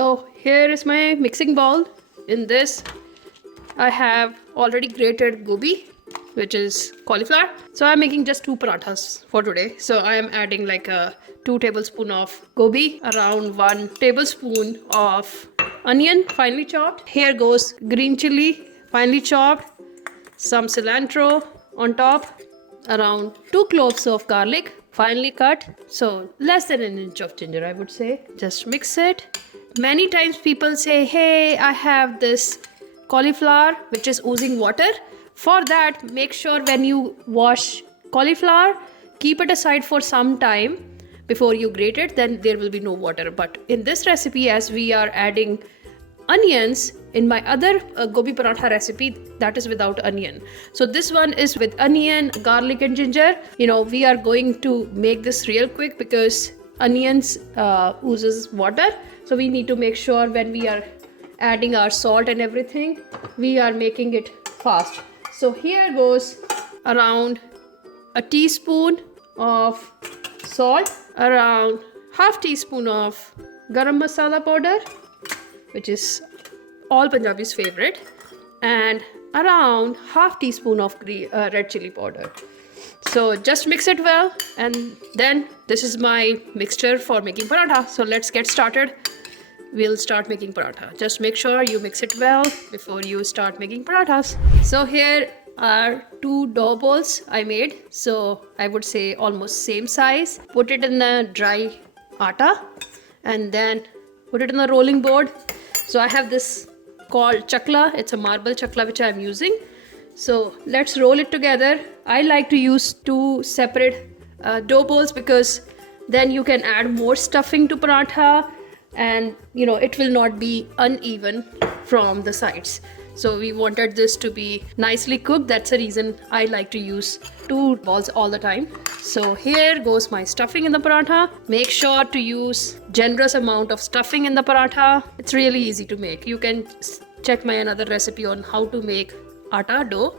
So here is my mixing bowl. In this I have already grated gobi, which is cauliflower. So I'm making just 2 parathas for today. So I am adding like a 2 tablespoon of gobi, around 1 tablespoon of onion finely chopped. Here goes green chili finely chopped, some cilantro on top, around 2 cloves of garlic finely cut, so less than an inch of ginger, I would say. Just mix it. Many times people say, hey, I have this cauliflower which is oozing water. For that, make sure when you wash cauliflower, keep it aside for some time before you grate it, then there will be no water. But in this recipe, as we are adding onions, in my other gobi paratha recipe, that is without onion. So this one is with onion, garlic and ginger. We are going to make this real quick because onions oozes water. So we need to make sure when we are adding our salt and everything, we are making it fast. So here goes around a teaspoon of salt, around half teaspoon of garam masala powder, which is all Punjabis favorite, and around half teaspoon of red chili powder. So just mix it well, and then this is my mixture for making paratha. So let's get started. We'll start making paratha. Just make sure you mix it well before you start making parathas. So here are 2 dough balls I made. So I would say almost same size. Put it in the dry atta and then put it in the rolling board. So I have this called chakla. It's a marble chakla which I'm using. So let's roll it together. I like to use 2 separate dough balls because then you can add more stuffing to paratha, and it will not be uneven from the sides. So we wanted this to be nicely cooked. That's the reason I like to use 2 balls all the time. So here goes my stuffing in the paratha. Make sure to use generous amount of stuffing in the paratha. It's really easy to make. You can check my another recipe on how to make atta dough.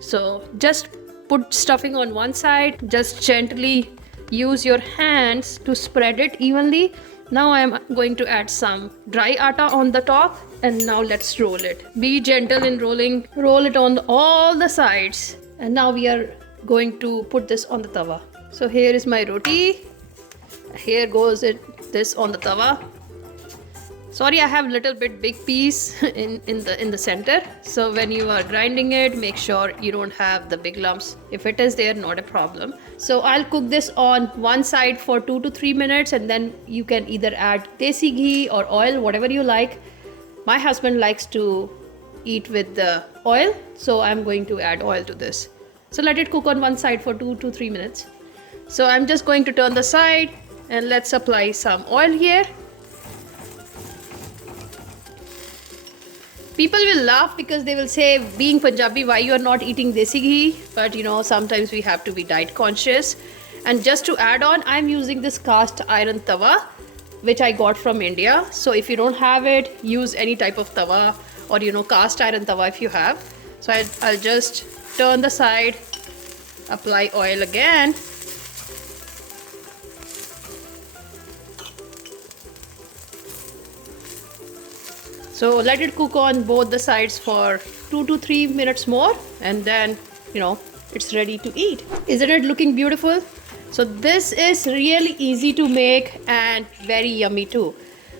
So just put stuffing on one side. Just gently use your hands to spread it evenly. Now I am going to add some dry atta on the top, and now let's roll it. Be gentle in rolling. Roll it on all the sides. And now we are going to put this on the tawa. So here is my roti. Here goes this on the tawa. Sorry, I have little bit big piece in the center. So when you are grinding it, make sure you don't have the big lumps. If it is there, not a problem. So I'll cook this on one side for 2 to 3 minutes, and then you can either add desi ghee or oil, whatever you like. My husband likes to eat with the oil, so I'm going to add oil to this. So let it cook on one side for 2 to 3 minutes. So I'm just going to turn the side, and let's apply some oil here. People will laugh because they will say, being Punjabi, why you are not eating desi ghee? But sometimes we have to be diet conscious. And just to add on, I'm using this cast iron tawa, which I got from India. So if you don't have it, use any type of tawa, or cast iron tawa if you have. So I'll just turn the side, apply oil again. So let it cook on both the sides for 2 to 3 minutes more, and then it's ready to eat. Isn't it looking beautiful? So this is really easy to make and very yummy too.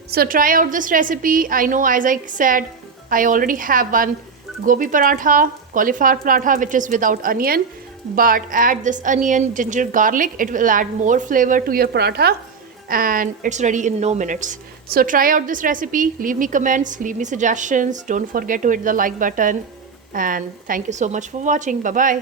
So try out this recipe. I know, as I said, I already have one gobi paratha, cauliflower paratha, which is without onion, but add this onion, ginger, garlic. It will add more flavor to your paratha, and it's ready in no minutes. So try out this recipe, leave me comments, leave me suggestions. Don't forget to hit the like button, and thank you so much for watching. Bye bye.